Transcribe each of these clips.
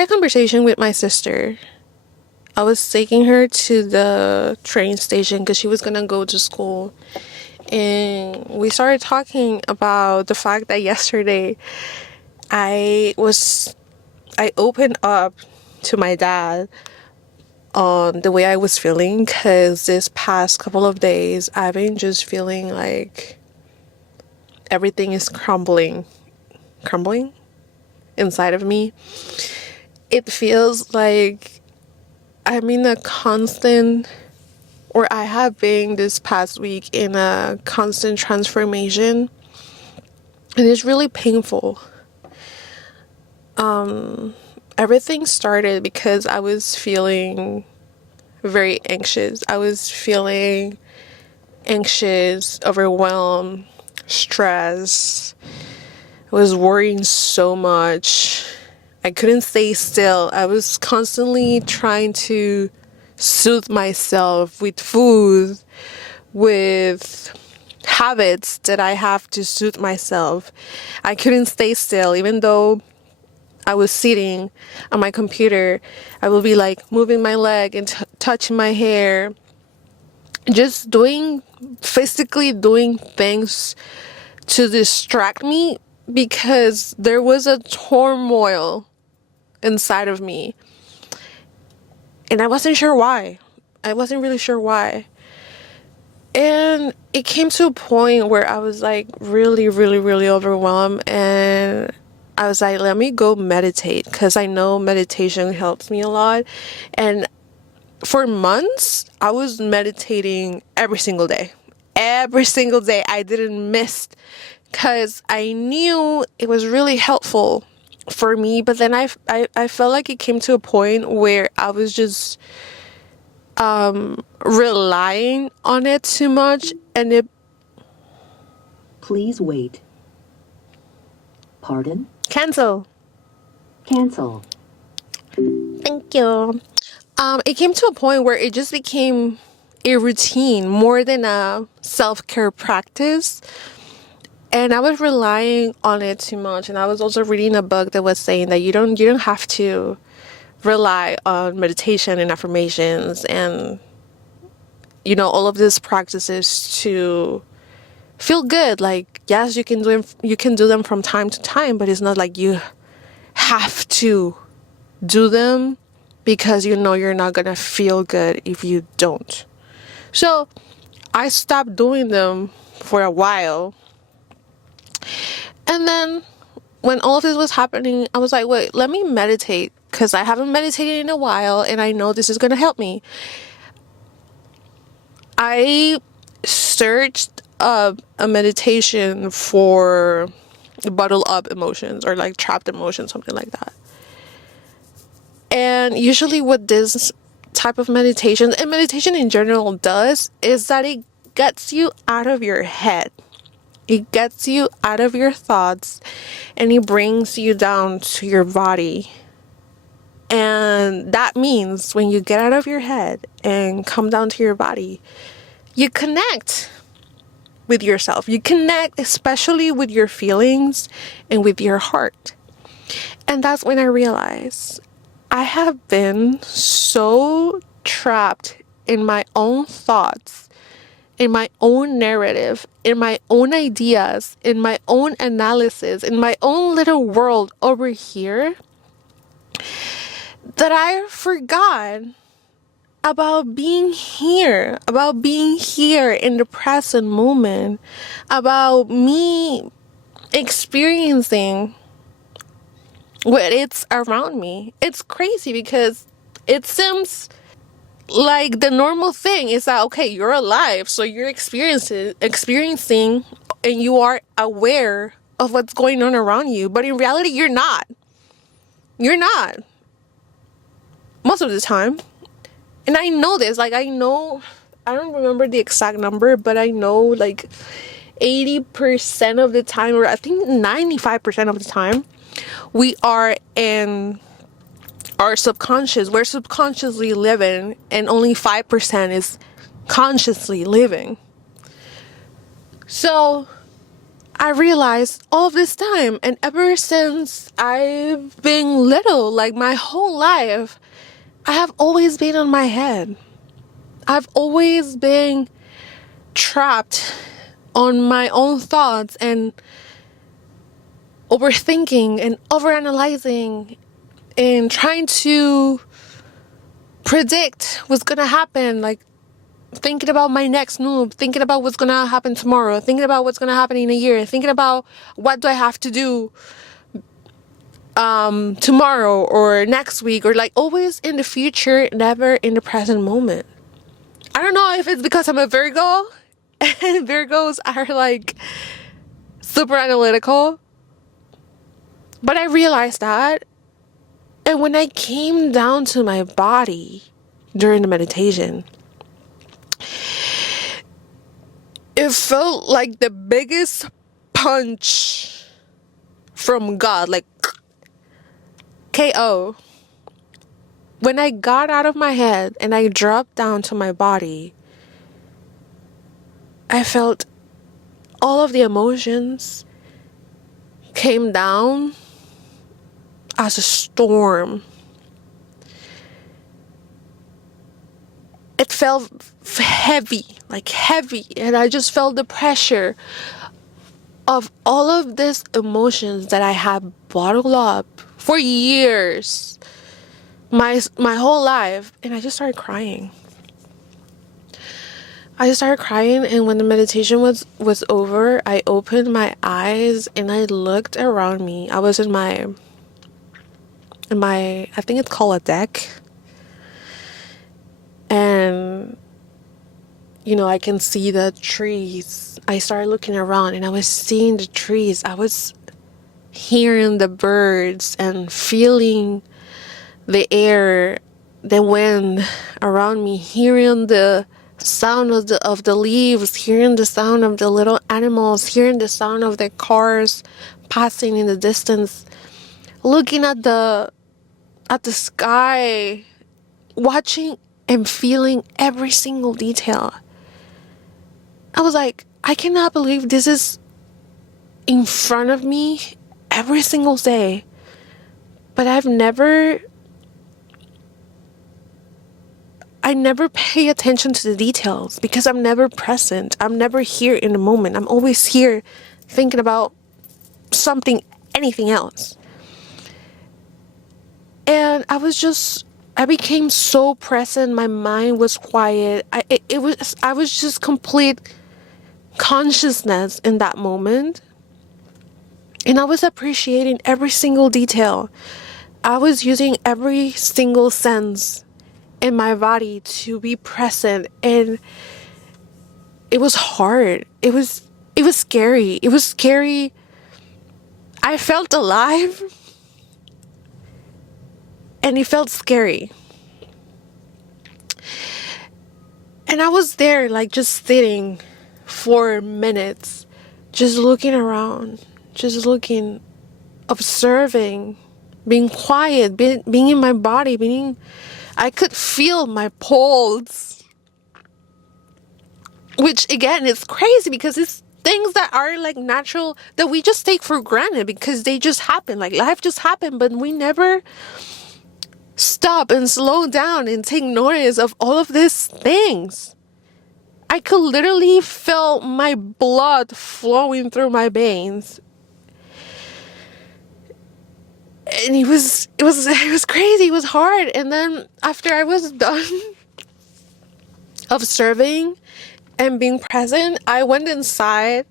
had a conversation with my sister. I was taking her to the train station because she was gonna go to school. And we started talking about the fact that yesterday I opened up to my dad on the way I was feeling, because this past couple of days I've been just feeling like everything is crumbling inside of me. It feels like I'm in a constant, or I have been this past week in a constant transformation, and it's really painful. Everything started because I was feeling very anxious. I was feeling anxious, overwhelmed, stressed. I was worrying so much. I couldn't stay still. I was constantly trying to soothe myself with food, with habits that I have to soothe myself. I couldn't stay still. Even though I was sitting on my computer, I would be like moving my leg and touching my hair, just physically doing things to distract me, because there was a turmoil inside of me. And I wasn't sure why. I wasn't really sure why. And it came to a point where I was like really, really, really overwhelmed. And I was like, let me go meditate, because I know meditation helps me a lot. And for months, I was meditating every single day. Every single day. I didn't miss, because I knew it was really helpful for me. But then I felt like it came to a point where I was just relying on it too much, and it... Please wait. Pardon? Cancel. Thank you. It came to a point where it just became a routine more than a self-care practice. And I was relying on it too much. And I was also reading a book that was saying that you don't have to rely on meditation and affirmations and, all of these practices to feel good. Like, yes, you can do them from time to time, but it's not like you have to do them, because you're not gonna feel good if you don't. So I stopped doing them for a while. And then when all of this was happening, I was like, wait, let me meditate, because I haven't meditated in a while and I know this is going to help me. I searched up a meditation for bottle up emotions, or like trapped emotions, something like that. And usually what this type of meditation, and meditation in general, does is that it gets you out of your head. It gets you out of your thoughts, and it brings you down to your body. And that means when you get out of your head and come down to your body, you connect with yourself. You connect especially with your feelings and with your heart. And that's when I realized I have been so trapped in my own thoughts, in my own narrative, in my own ideas, in my own analysis, in my own little world over here, that I forgot about being here in the present moment, about me experiencing what it's around me. It's crazy, because it seems like the normal thing is that, okay, you're alive, so you're experiencing and you are aware of what's going on around you. But in reality, you're not most of the time. And I know this, like, I don't remember the exact number, but I know like 80% of the time, or I think 95% of the time, we are in our subconscious. We're subconsciously living, and only 5% is consciously living. So I realized all of this time, and ever since I've been little, like my whole life, I have always been on my head. I've always been trapped on my own thoughts and overthinking and overanalyzing and trying to predict what's gonna happen, like thinking about my next move, thinking about what's gonna happen tomorrow, thinking about what's gonna happen in a year, thinking about what do I have to do tomorrow or next week, or like always in the future, never in the present moment. I don't know if it's because I'm a Virgo and Virgos are like super analytical, but I realized that. And when I came down to my body during the meditation, it felt like the biggest punch from God, like KO. When I got out of my head and I dropped down to my body, I felt all of the emotions came down as a storm. It felt heavy, like heavy, and I just felt the pressure of all of these emotions that I had bottled up for years, my whole life, and I just started crying. And when the meditation was over, I opened my eyes and I looked around me. I was in my I think it's called a deck. And, you know, I can see the trees. I started looking around and I was seeing the trees. I was hearing the birds and feeling the air, the wind around me, hearing the sound of the leaves, hearing the sound of the little animals, hearing the sound of the cars passing in the distance, looking at the sky, watching and feeling every single detail. I was like, I cannot believe this is in front of me every single day. But I never pay attention to the details because I'm never present. I'm never here in the moment. I'm always here thinking about something, anything else. And I became so present. My mind was quiet. I was just complete consciousness in that moment. And I was appreciating every single detail. I was using every single sense in my body to be present, and it was hard. It was scary. It was scary. I felt alive, and it felt scary. And I was there, like, just sitting for minutes, just looking around, just looking, observing, being quiet, being in my body, I could feel my pulse, which again is crazy because it's things that are like natural that we just take for granted because they just happen, like life just happened, but we never stop and slow down and take notice of all of these things. I could literally feel my blood flowing through my veins. And it was crazy. It was hard. And then after I was done observing and being present, I went inside.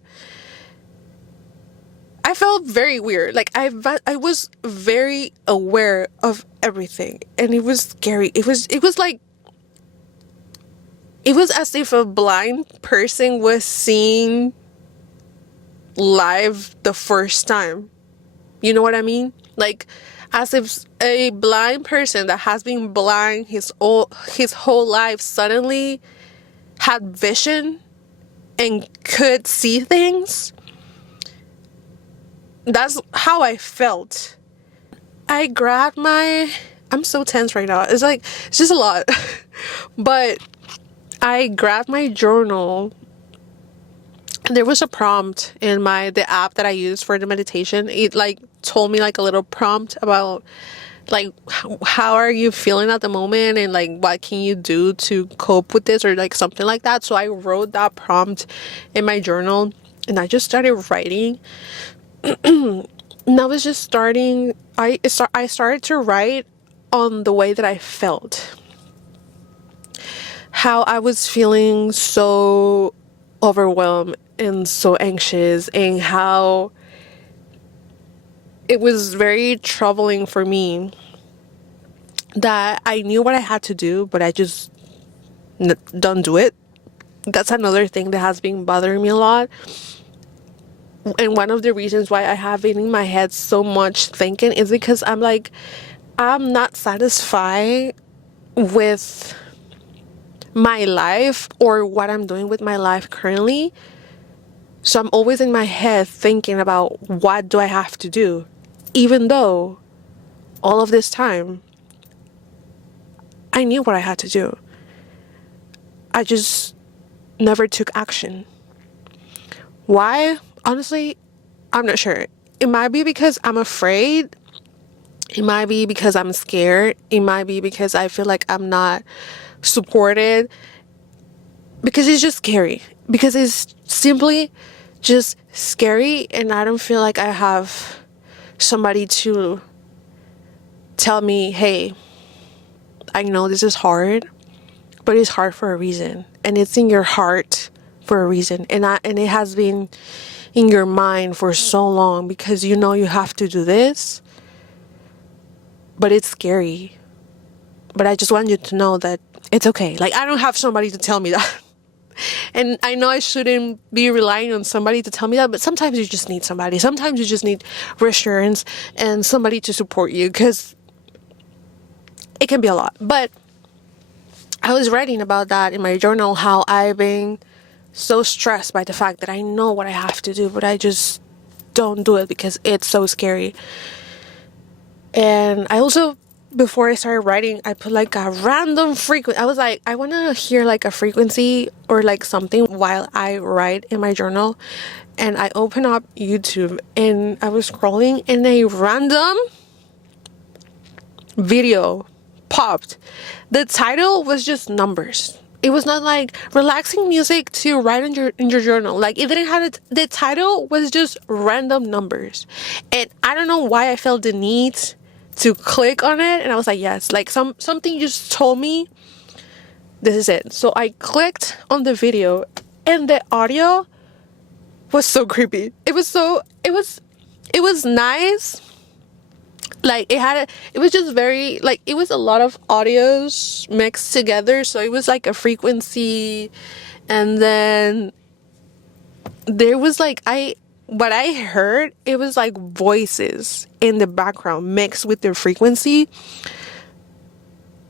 I felt very weird. Like I was very aware of everything, and it was scary. It was as if a blind person was seeing live the first time. You know what I mean? Like, as if a blind person that has been blind his whole life suddenly had vision and could see things. That's how I felt. I grabbed I'm so tense right now. It's just a lot. But I grabbed my journal there was a prompt in the app that I use for the meditation. It like told me like a little prompt about like how are you feeling at the moment, and like what can you do to cope with this, or like something like that. So I wrote that prompt in my journal, and I just started writing. And I was just starting I started to write on the way that I felt, how I was feeling so overwhelmed and so anxious, and how it was very troubling for me that I knew what I had to do, but I just don't do it. That's another thing that has been bothering me a lot. And one of the reasons why I have it in my head so much thinking is because I'm like, I'm not satisfied with my life or what I'm doing with my life currently. So I'm always in my head thinking about what do I have to do, even though all of this time I knew what I had to do. I just never took action. Why? Honestly, I'm not sure. It might be because I'm afraid. It might be because I'm scared. It might be because I feel like I'm not supported. Because it's just scary. Because it's simply just scary, and I don't feel like I have somebody to tell me, hey, I know this is hard, but it's hard for a reason. And it's in your heart for a reason. And it has been in your mind for so long because you know you have to do this, but it's scary. But I just want you to know that it's okay. Like, I don't have somebody to tell me that. And I know I shouldn't be relying on somebody to tell me that, but sometimes you just need somebody. Sometimes you just need reassurance and somebody to support you, because it can be a lot. But I was writing about that in my journal, how I've been so stressed by the fact that I know what I have to do, but I just don't do it because it's so scary. And I also, before I started writing, I put like a random frequency. I was like, I want to hear like a frequency or like something while I write in my journal. And I opened up YouTube and I was scrolling, and a random video popped. The title was just numbers. It was not like relaxing music to write in your journal. Like, it didn't have it. The title was just random numbers. And I don't know why I felt the need to click on it, and I was like, yes, like something just told me this is it. So I clicked on the video, and the audio was so creepy. It was nice. Like, it was just very, like, it was a lot of audios mixed together. So it was like a frequency, and then there was like, what I heard, it was like voices in the background mixed with the frequency.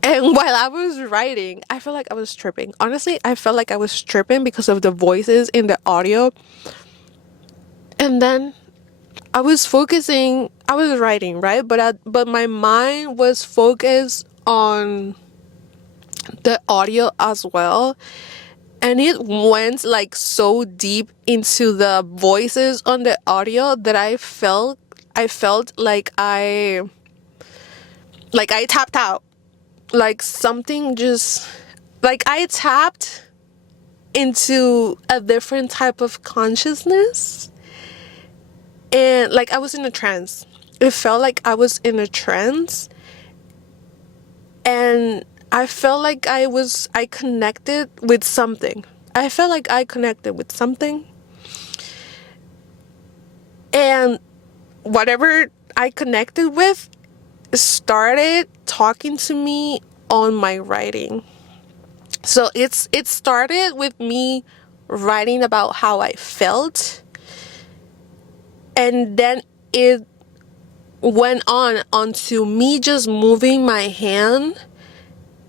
And while I was writing, I felt like I was tripping. Honestly, I felt like I was tripping because of the voices in the audio. And then I was writing, right? But my mind was focused on the audio as well. And it went like so deep into the voices on the audio that I felt like I tapped out. Like, something just, like, I tapped into a different type of consciousness. And like, I was in a trance. It felt like I was in a trance. And I felt like I connected with something. I felt like I connected with something. And whatever I connected with started talking to me on my writing. So it started with me writing about how I felt. And then it went onto me just moving my hand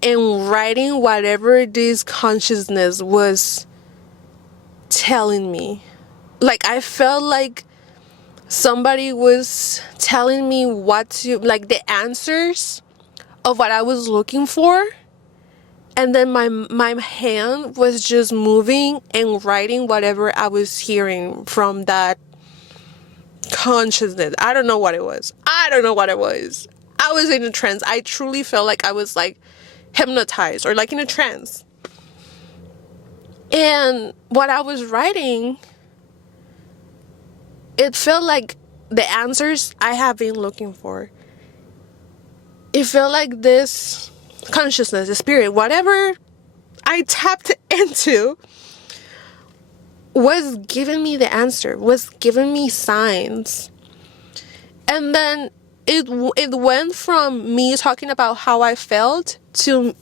and writing whatever this consciousness was telling me. Like, I felt like somebody was telling me like the answers of what I was looking for. And then my hand was just moving and writing whatever I was hearing from that consciousness. I don't know what it was. I was in a trance. I truly felt like I was like hypnotized or like in a trance. And what I was writing, it felt like the answers I have been looking for. It felt like this consciousness, the spirit, whatever I tapped into was giving me the answer, was giving me signs. And then it went from me talking about how I felt to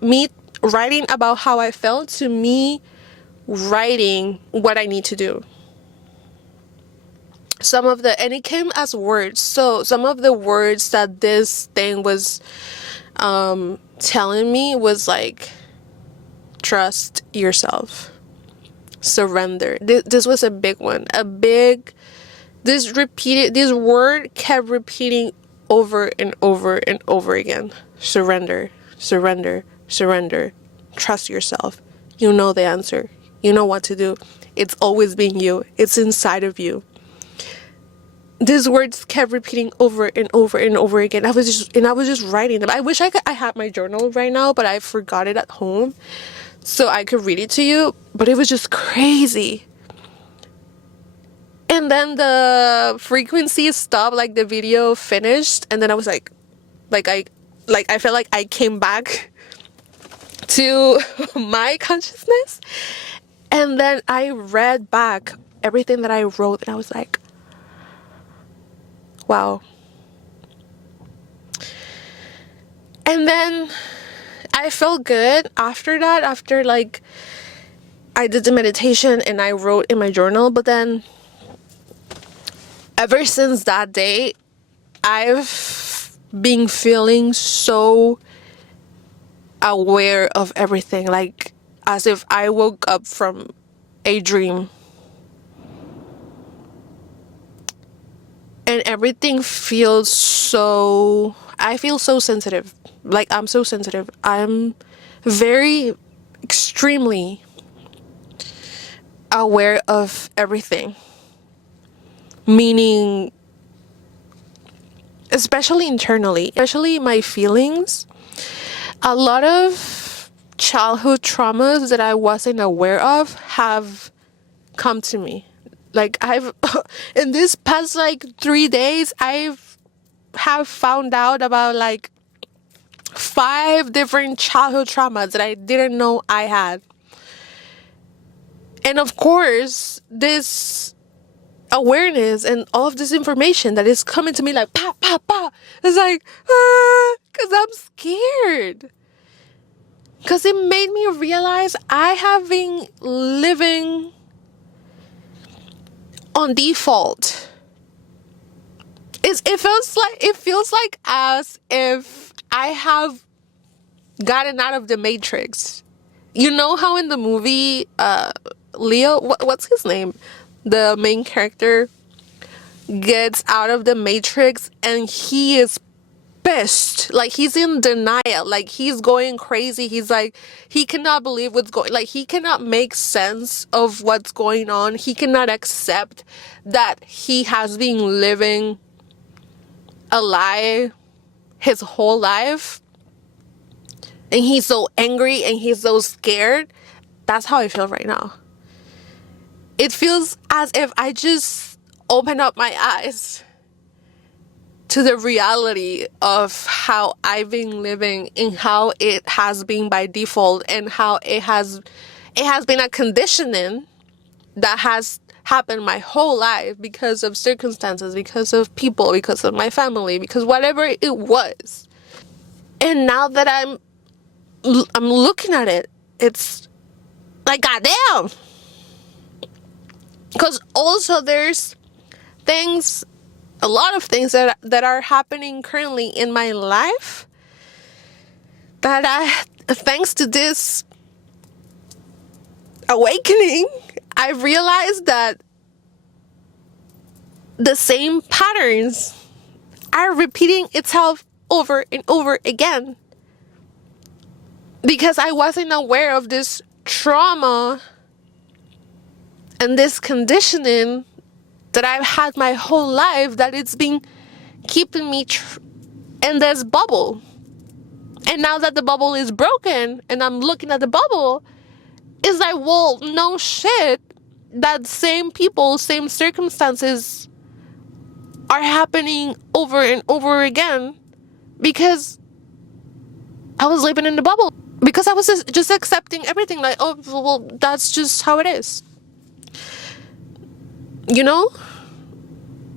me writing about how I felt to me writing what I need to do. And it came as words. So some of the words that this thing was telling me was like, trust yourself, surrender. This was a big one. This word kept repeating over and over and over again. Surrender, surrender, surrender. Trust yourself. You know the answer. You know what to do. It's always been you. It's inside of you. These words kept repeating over and over and over again. I was just writing them. I wish I had my journal right now, but I forgot it at home, so I could read it to you. But it was just crazy. And then the frequency stopped, like the video finished, and then I was I felt like I came back to my consciousness, and then I read back everything that I wrote, and I was like, wow. And then I felt good after that, after like I did the meditation and I wrote in my journal. But then ever since that day, I've been feeling so aware of everything, like as if I woke up from a dream. And everything feels so... I feel so sensitive. Like, I'm so sensitive. I'm very, extremely aware of everything. Meaning, especially internally, especially my feelings. A lot of childhood traumas that I wasn't aware of have come to me. Like, in this past like 3 days, have found out about like 5 different childhood traumas that I didn't know I had. And of course, this awareness and all of this information that is coming to me like pa pa pa, it's like, because I'm scared. Because it made me realize I have been living on default. It feels like as if I have gotten out of the Matrix. You know how in the movie Leo, what's his name, the main character, gets out of the Matrix and he is pissed, like he's in denial, like he's going crazy. He's like, he cannot believe what's going, like he cannot make sense of what's going on. He cannot accept that he has been living a lie his whole life, and he's so angry and he's so scared. That's how I feel right now. It feels as if I just open up my eyes to the reality of how I've been living and how it has been by default, and how it has been a conditioning that has happened my whole life because of circumstances, because of people, because of my family, because whatever it was. And now that I'm looking at it, it's like, goddamn. Because also there's things, a lot of things that are happening currently in my life that thanks to this awakening, I realized that the same patterns are repeating itself over and over again. because I wasn't aware of this trauma and this conditioning that I've had my whole life, that it's been keeping me in this bubble. And now that the bubble is broken and I'm looking at the bubble, it's like, well, no shit, that same people, same circumstances are happening over and over again because I was living in the bubble. Because I was just accepting everything, like, oh, well, that's just how it is. You know?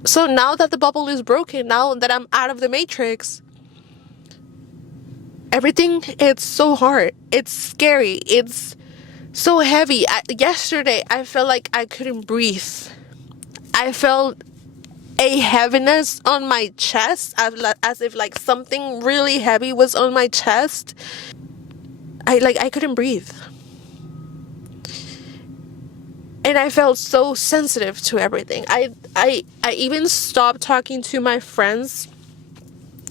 So now that the bubble is broken, now that I'm out of the matrix, everything, it's so hard. It's scary. It's so heavy. Yesterday, I felt like I couldn't breathe. I felt a heaviness on my chest, as if like something really heavy was on my chest. I couldn't breathe. And I felt so sensitive to everything. I even stopped talking to my friends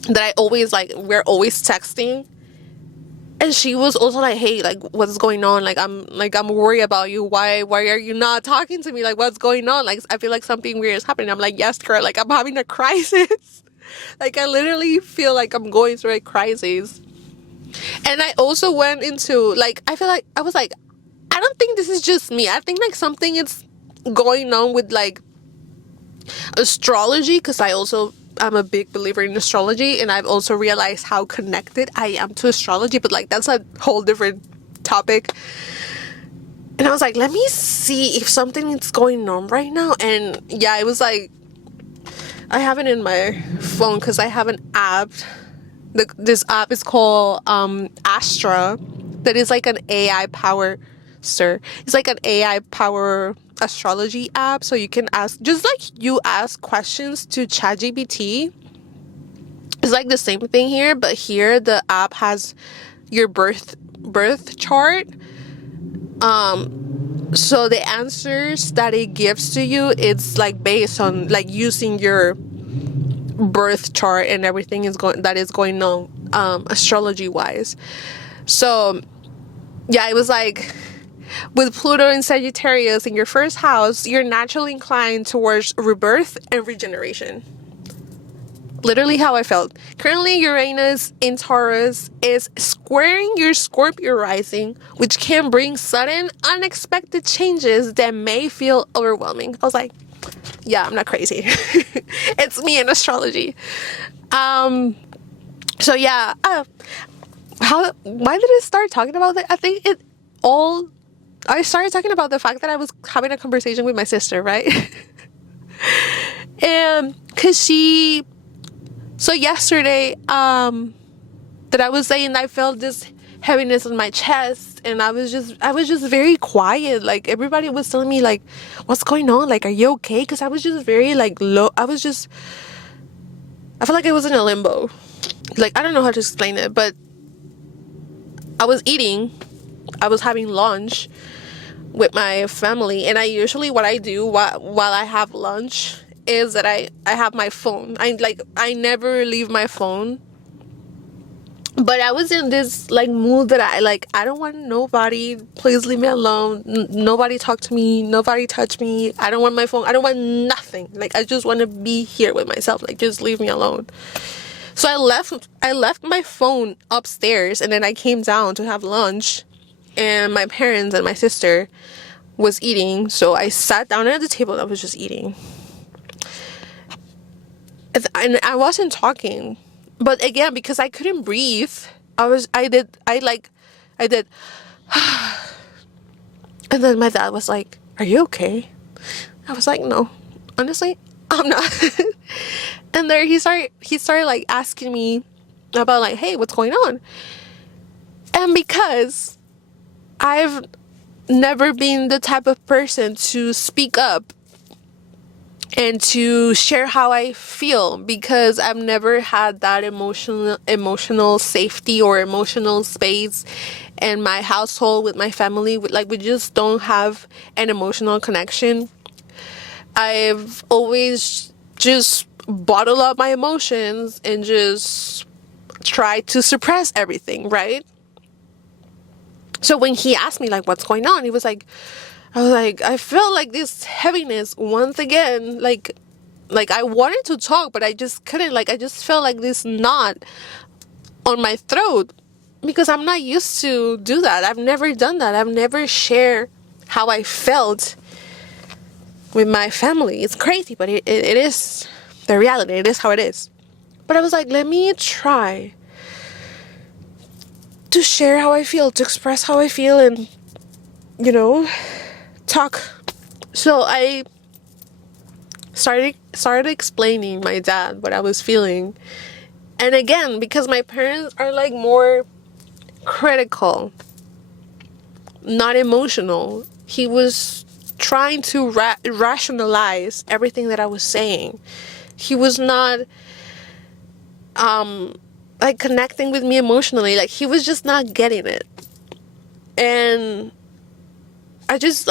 that I always, like, we're always texting. And she was also like, hey, like, what's going on? I'm worried about you. Why are you not talking to me? Like, what's going on? Like, I feel like something weird is happening. I'm like, yes, girl, like, I'm having a crisis. Like, I literally feel like I'm going through a crisis. And I also went into, like, I feel like, I was like, I don't think this is just me. I think, like, something is going on with, like, astrology, because I'm a big believer in astrology, and I've also realized how connected I am to astrology, but, like, that's a whole different topic. And I was like, let me see if something is going on right now. And yeah, it was like, I have it in my phone because I have an app. This app is called Astra, that is like an AI power, it's like an AI power astrology app. So you can ask, just like you ask questions to ChatGPT, it's like the same thing here, but here the app has your birth chart. So the answers that it gives to you, it's like based on, like, using your birth chart and everything that is going on astrology wise. So yeah, it was like, with Pluto and Sagittarius in your first house, you're naturally inclined towards rebirth and regeneration. Literally how I felt. Currently, Uranus in Taurus is squaring your Scorpio rising, which can bring sudden, unexpected changes that may feel overwhelming. I was like, yeah, I'm not crazy. It's me in astrology. So yeah, why did I start talking about that? I think I started talking about the fact that I was having a conversation with my sister, right? And so yesterday, that I was saying I felt this heaviness in my chest, and I was just very quiet. Like, everybody was telling me, like, what's going on? Like, are you okay? Because I was just very, like, low. I felt like I was in a limbo. Like, I don't know how to explain it, but I was having lunch with my family, and what I do while I have lunch is that I have my phone. I never leave my phone. But I was in this, like, mood that I don't want nobody, please leave me alone. Nobody talk to me, nobody touch me. I don't want my phone. I don't want nothing. Like, I just want to be here with myself. Like, just leave me alone. So I left my phone upstairs, and then I came down to have lunch, and my parents and my sister was eating. So I sat down at the table and I was just eating. And I wasn't talking. But again, because I couldn't breathe, I did. And then my dad was like, are you okay? I was like, no, honestly, I'm not. And there he started like asking me about, like, hey, what's going on? And because I've never been the type of person to speak up and to share how I feel, because I've never had that emotional safety or emotional space in my household with my family. We just don't have an emotional connection. I've always just bottled up my emotions and just tried to suppress everything, right? So when he asked me like, what's going on, he was like, I was like, I felt like this heaviness once again, like I wanted to talk, but I just couldn't. Like, I just felt like this knot on my throat, because I'm not used to do that. I've never done that. I've never shared how I felt with my family. It's crazy, but it is the reality. It is how it is. But I was like, let me try to share how I feel, to express how I feel, and, you know, talk. So I started explaining my dad what I was feeling. And again, because my parents are like more critical, not emotional, he was trying to rationalize everything that I was saying. He was not like connecting with me emotionally. Like, he was just not getting it. And I just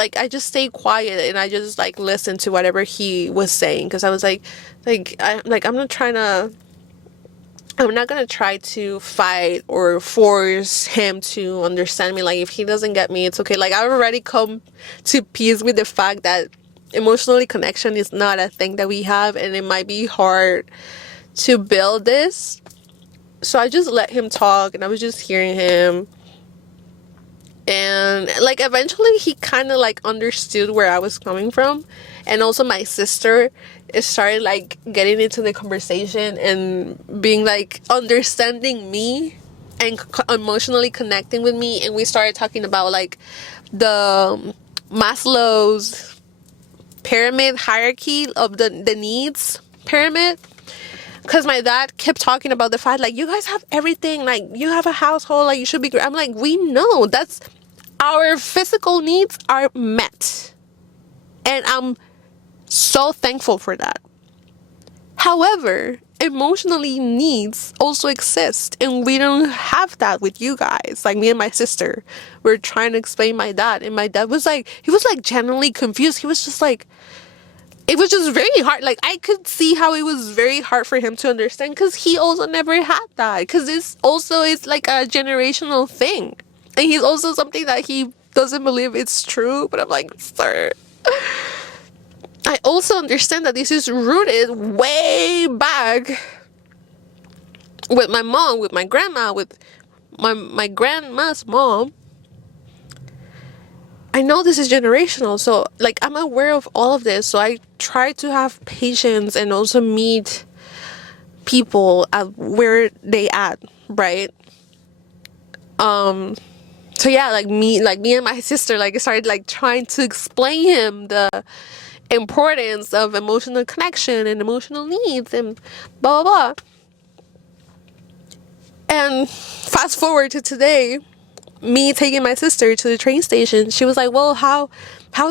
stayed quiet, and I just like listened to whatever he was saying, because I was I'm not gonna try to fight or force him to understand me. Like, if he doesn't get me, it's okay. Like, I've already come to peace with the fact that emotionally connection is not a thing that we have, and it might be hard to build this. So I just let him talk, and I was just hearing him. And like, eventually he kind of like understood where I was coming from. And also my sister started like getting into the conversation and being like understanding me and emotionally connecting with me. And we started talking about like the Maslow's pyramid hierarchy of the needs pyramid. Because my dad kept talking about the fact, like, you guys have everything, like, you have a household, like, you should be great. I'm like, we know that's our physical needs are met, and I'm so thankful for that. However, emotionally needs also exist, and we don't have that with you guys. Like, me and my sister were trying to explain my dad, and my dad was like, he was like genuinely confused. He was just like, it was just very hard. Like, I could see how it was very hard for him to understand, because he also never had that. Because it's like a generational thing. And he's also something that he doesn't believe it's true. But I'm like, sir, I also understand that this is rooted way back with my mom, with my grandma, with my grandma's mom. I know this is generational, so like, I'm aware of all of this. So I try to have patience and also meet people at where they at, right? So yeah, like me and my sister, like, I started like trying to explain him the importance of emotional connection and emotional needs and blah blah blah. And fast forward to today, me taking my sister to the train station, she was like, well, how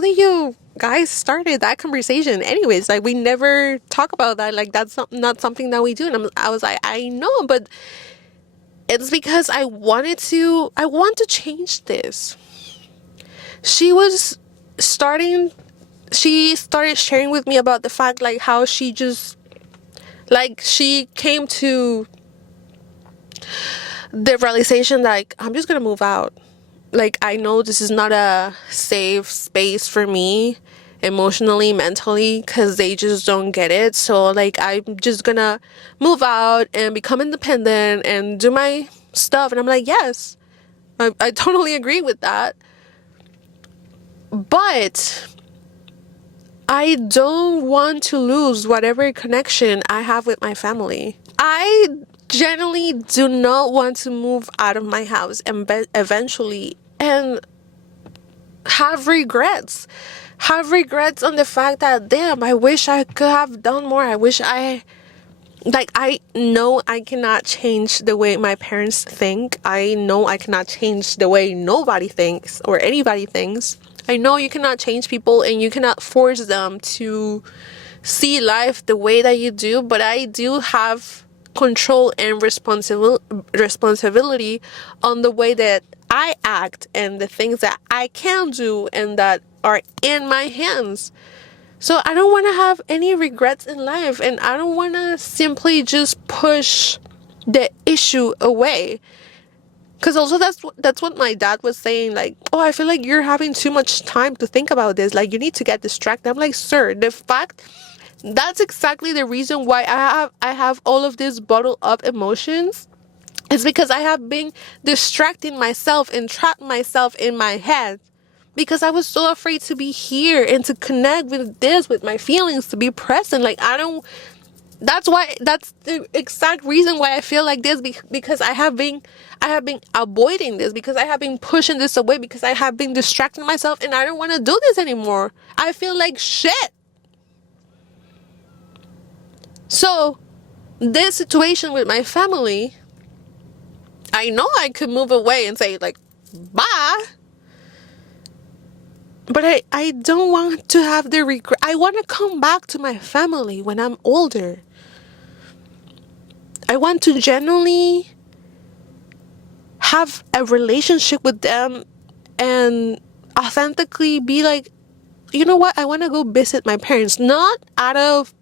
did you guys started that conversation anyways? Like, we never talk about that. Like, that's not something that we do. And I was like, I know, but it's because I want to change this. She started sharing with me about the fact, like, how she came to the realization that, like, I'm just gonna move out. Like, I know this is not a safe space for me emotionally, mentally, because they just don't get it. So, like, I'm just gonna move out and become independent and do my stuff. And I'm like, yes, I totally agree with that. But I don't want to lose whatever connection I have with my family. I generally do not want to move out of my house and eventually and have regrets on the fact that, damn, I wish I could have done more. I know I cannot change the way my parents think. I know I cannot change the way nobody thinks or anybody thinks. I know you cannot change people, and you cannot force them to see life the way that you do, but I do have control and responsibility on the way that I act and the things that I can do and that are in my hands. So I don't want to have any regrets in life, and I don't want to simply just push the issue away. Because also that's what my dad was saying, like, oh, I feel like you're having too much time to think about this, like you need to get distracted. I'm like, sir, the fact, that's exactly the reason why I have all of these bottled up emotions. It's because I have been distracting myself and trapped myself in my head, because I was so afraid to be here and to connect with my feelings, to be present. Like, I don't, that's the exact reason why I feel like this, because I have been avoiding this, because I have been pushing this away, because I have been distracting myself, and I don't want to do this anymore. I feel like shit. So this situation with my family, I know I could move away and say, like, bye, but I don't want to have the regret. I want to come back to my family when I'm older. I want to genuinely have a relationship with them and authentically be like, you know what, I want to go visit my parents, not out of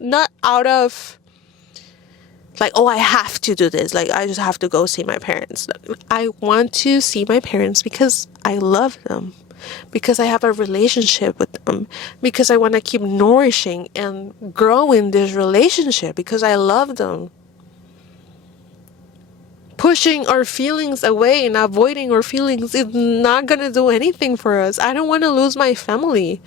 like, oh, I have to do this, like I just have to go see my parents. I want to see my parents because I love them, because I have a relationship with them, because I want to keep nourishing and growing this relationship, because I love them. Pushing our feelings away and avoiding our feelings is not gonna do anything for us. I don't want to lose my family.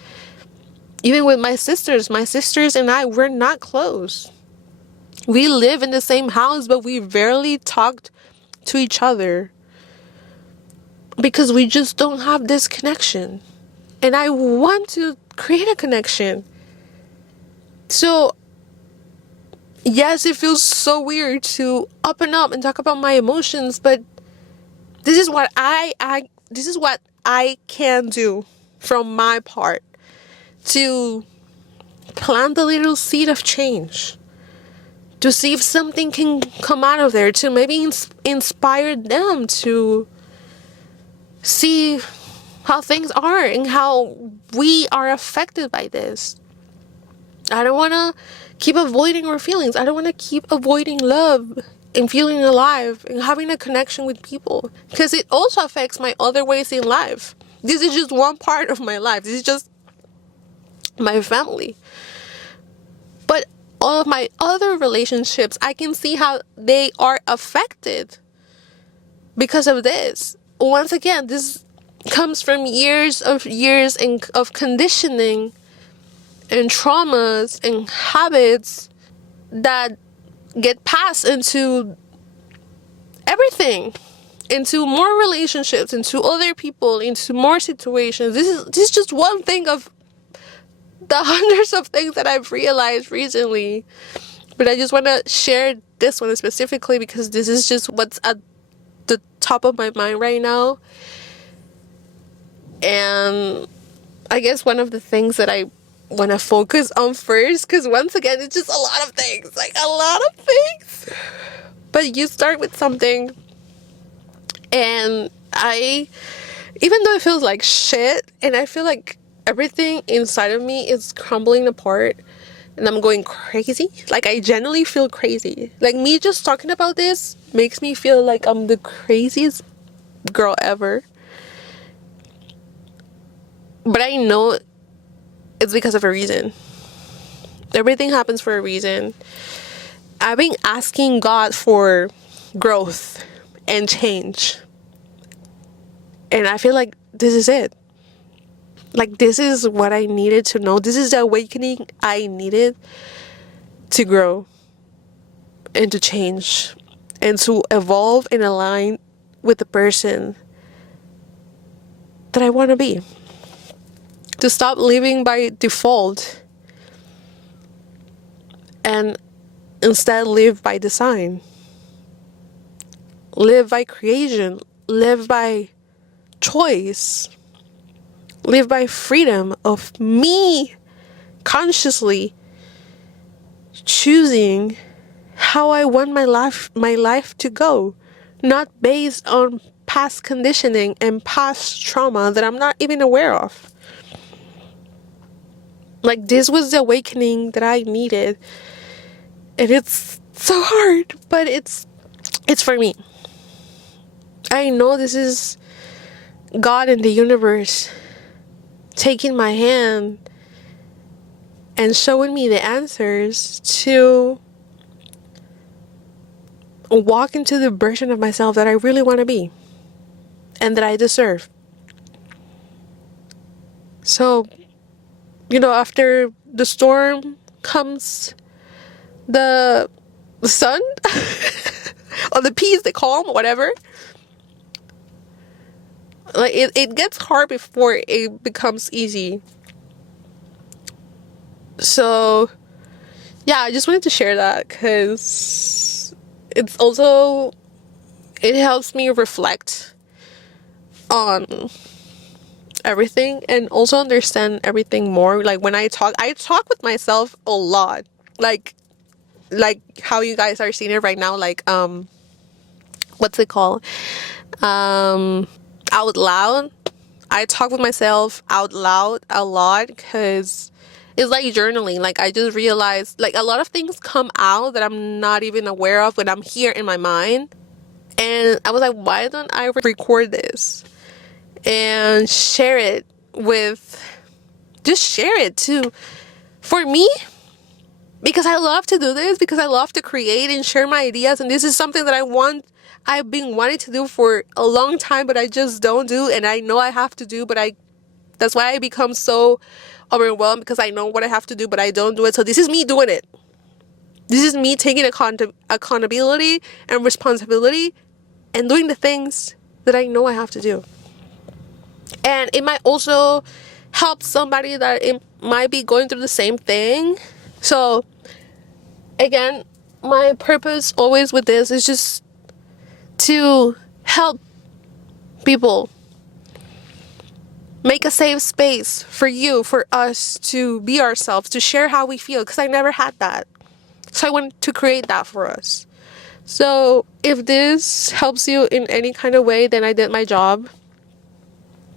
Even with my sisters and I, we're not close. We live in the same house, but we rarely talk to each other because we just don't have this connection. And I want to create a connection. So yes, it feels so weird to open up and talk about my emotions, but this is what I can do from my part to plant a little seed of change, to see if something can come out of there, to maybe inspire them to see how things are and how we are affected by this. I don't want to keep avoiding our feelings. I don't want to keep avoiding love and feeling alive and having a connection with people, because it also affects my other ways in life. This is just one part of my life. This is just my family. But all of my other relationships, I can see how they are affected because of this. Once again, this comes from years of conditioning and traumas and habits that get passed into everything, into more relationships, into other people, into more situations. This is just one thing of the hundreds of things that I've realized recently. But I just want to share this one specifically because this is just what's at the top of my mind right now. And I guess one of the things that I want to focus on first, because once again, it's just a lot of things, like a lot of things. But you start with something, and even though it feels like shit, and I feel like everything inside of me is crumbling apart, and I'm going crazy. Like, I genuinely feel crazy. Like, me just talking about this makes me feel like I'm the craziest girl ever. But I know it's because of a reason. Everything happens for a reason. I've been asking God for growth and change. And I feel like this is it. Like, this is what I needed to know. This is the awakening I needed to grow and to change and to evolve and align with the person that I want to be. To stop living by default and instead live by design. Live by creation. Live by choice. Live by freedom of me consciously choosing how I want my life to go, not based on past conditioning and past trauma that I'm not even aware of. Like, this was the awakening that I needed, and it's so hard, but it's for me. I know this is God in the universe taking my hand and showing me the answers to walk into the version of myself that I really want to be and that I deserve. So, after the storm comes the sun or the peace, the calm, whatever. Like it gets hard before it becomes easy. So yeah, I just wanted to share that because it helps me reflect on everything and also understand everything more. Like when I talk with myself a lot, like how you guys are seeing it right now, like what's it called, out loud. I talk with myself out loud a lot because it's like journaling. Like I just realized like a lot of things come out that I'm not even aware of when I'm here in my mind. And I was like, why don't I record this and share it share it too. For me, because I love to do this, because I love to create and share my ideas, and this is something that I've been wanting to do for a long time, but I just don't do, and I know I have to do, but that's why I become so overwhelmed, because I know what I have to do, but I don't do it. So this is me doing it. This is me taking accountability and responsibility and doing the things that I know I have to do. And it might also help somebody that it might be going through the same thing. So again, my purpose always with this is just to help people, make a safe space for you, for us to be ourselves, to share how we feel, because I never had that. So I wanted to create that for us. So if this helps you in any kind of way, then I did my job.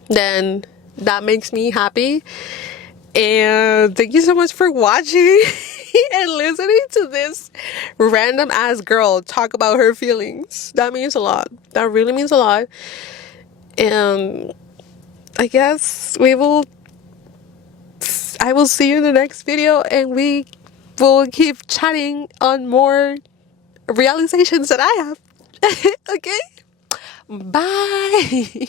Then that makes me happy. And thank you so much for watching and listening to this random ass girl talk about her feelings. That means a lot. That really means a lot. And I guess I will see you in the next video, and we will keep chatting on more realizations that I have. Okay? Bye.